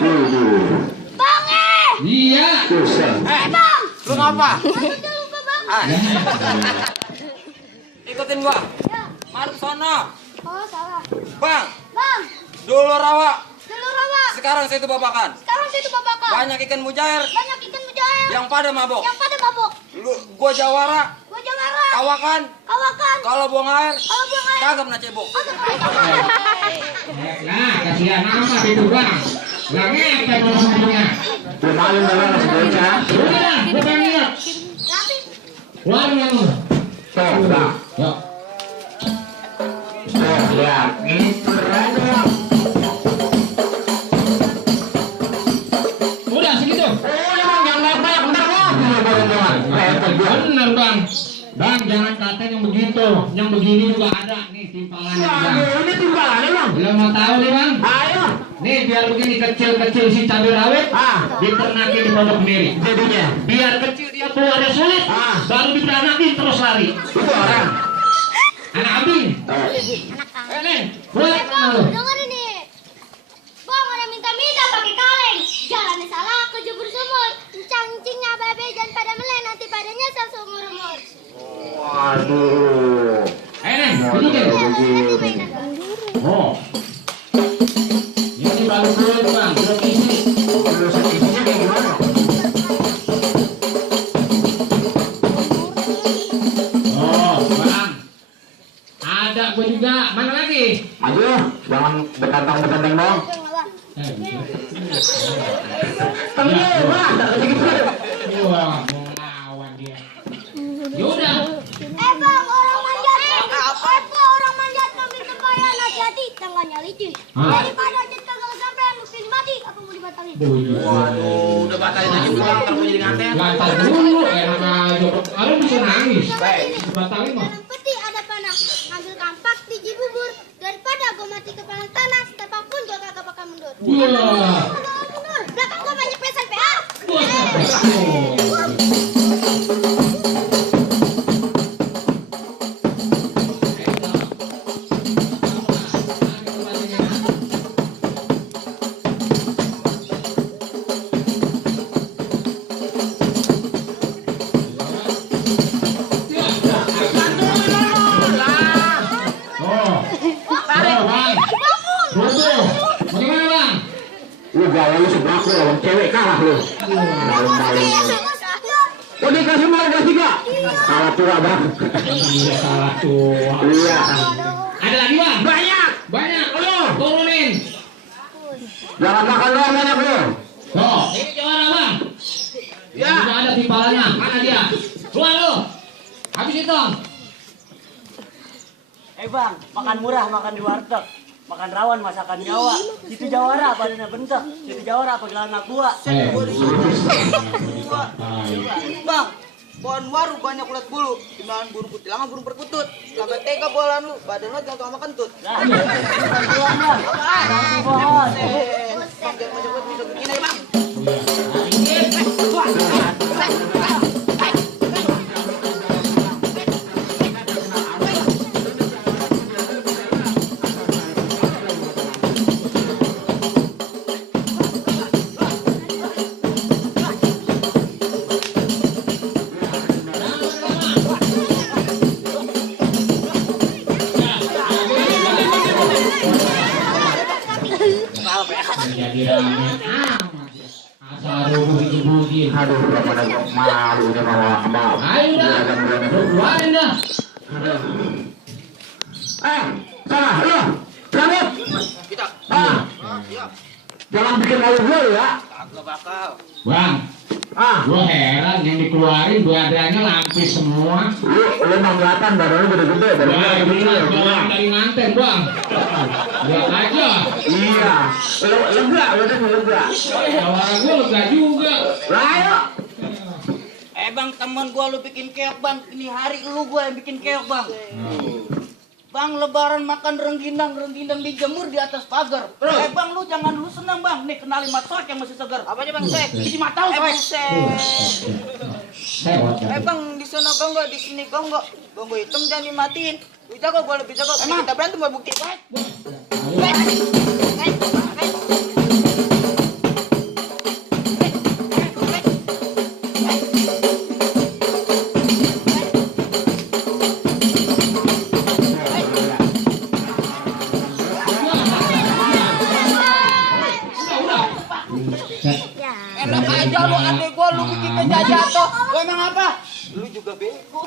Bang Iya. Bang. Lu ngapa? Aku udah lupa bang. Ikutin gua. Ya. Mari sono. Oh salah. Bang, Bang. dulu rawa. Dulu rawa. Sekarang situ babakan. Sekarang situ babakan. Banyak ikan mujair Banyak ikan mujair. yang pada mabok. Yang pada mabok. Lu, gua jawara. Gua jawara. Kawakan. Kawakan. Kalau buang air, Kalau buang air. kagak pernah cebok. Nah, kasihan amat itu bang. Gak ngepet kalau semuanya. Lumayan dalam sebelumnya. Udah, gue pengen lihat. Tapi Keluarin yang lu. Tuh, bang. Yuk. Tuh, lihat. Gitu aja. Udah segitu. Oh, emang jangan banyak. Bentar bang. Bener bang. Bang, jangan katain yang begitu. Yang begini juga ada. Nih timpalannya bang. Ini timbalannya bang. Belum mau tahu nih bang. Ayo. Nih biar begini kecil-kecil si cabai rawit. Diternakin di pondok sendiri. Jadinya. Biar kecil dia keluarnya sulit. Baru diternakin terus lari. Itu orang. Anak abing. Nih, buat mana lu? dengerin nih. Bang ada minta-minta pakai kaleng. Jalannya salah kejebur sumur. Encang-encingnya bebe jangan pada meleng nanti pada nyesel seumur-umur. Waduh. Nih, dudukin. Nanti mainan bang. Oh. Ini baru dulu bang, belum isi. Terus isinya kayak gimana? Oh, bang. Ada gua juga. Mana lagi? Maju, jangan bekantang-bekantang dong. Tengil, bang. Wah, mau ngelawan dia. Yaudah. Bang orang manjat. Orang manjat meminta bayar hati-hati tangannya licin. Daripada jet kagak sampai lu pilih mati apa mau dibatalin? Waduh, udah batalin aja gua ntar mau jadi nganten. Lantar dulu, enak aja. Kalau bisa nangis. Batalin mah. Dalam peti ada panah. Ambil kampak biji bubur. Daripada gua mati kepala tanah, setapapun gua kagak bakal mundur. Wah. Kagak mundur. Belakang gua banyak pesan PA. Lu gaya lu sebelah lu lawan cewek kalah lu. Maling-maling. Oh dikasih malah kasih gak? Salah tua bang. Iya, salah tua. Iya. Ada lagi bang? Banyak. Banyak. Lu turunin. Jangan makan doang banyak lu. Tuh, ini juara bang. Ya. Juga ada timpalannya. Mana dia? Keluar lu. Habis itu. Bang, makan murah, makan di warteg. Makan rawan, masakan Jawa. Situ Jawara, badannya bentuk. Situ Jawara, panggilan anak gua. Bang, pohon waru banyak ulat bulu. Dimana burung kutilangan, burung perkutut. Kagak tega bolan lu, badan lu jangan sama kentut. Nah, bantuan bang. Bantu pohon. Bang, jangan macam bisa begini bang. Jadi rame amat. Asal rugi-rugi. Aduh, udah pada malu udah mau. Ayo dah. Keluarin dah. Salah lu. Cabut. Kita. Iya. Jangan bikin malu gue ya. Kagak bakal. Bang, gua heran yang dikeluarin badannya lampis semua. Lu emang kelihatan badannya gede-gede. Wah, Badannya bener, gede. bang dari nganten bang. Lihat aja. Iya. Lega, badannya lega. Tawaran gua lega juga. Lah ayo. Bang, temen gua lu bikin keok bang. Ini hari lu gua yang bikin keok bang. Bang, lebaran makan rengginang dijemur di atas pagar. Bang, lu jangan dulu senang bang. Nih kenalin matok yang masih segar. Apanya bang, Sek? Di mata lu, Bang, di sana gonggok, di sini gonggok. Gonggok hitam jangan dimatiin. Lu jago, gua lebih jago. Kita berantem buat bukti. aja lu adek gua lu bikin meja jatuh. Lu emang apa? Lu juga bego.